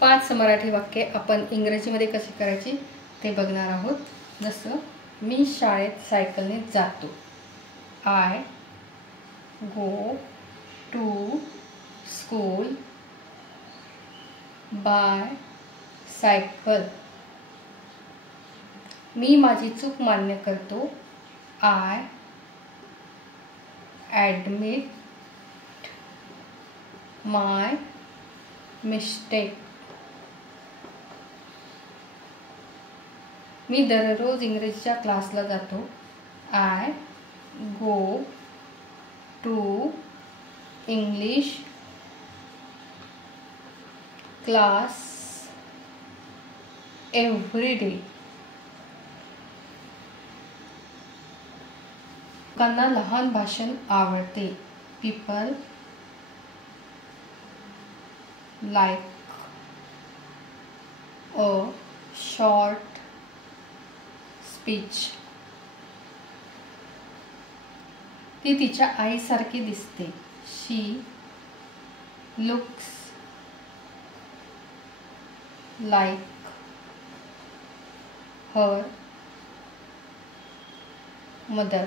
5 मराठी वाक्ये आपण इंग्रजीमध्ये कशी करायची ते बघणार आहोत. जसं मी शाळेत सायकलने जातो. I go to school by cycle. मी माझी चूक मान्य करतो. I admit my mistake. मी दररोज इंग्रजीच्या क्लासला जातो. I go to English class every day. लोकांना लहान भाषण आवडते. People like a short speech. ती तिच्या आईसारखी दिसते. She looks like her mother.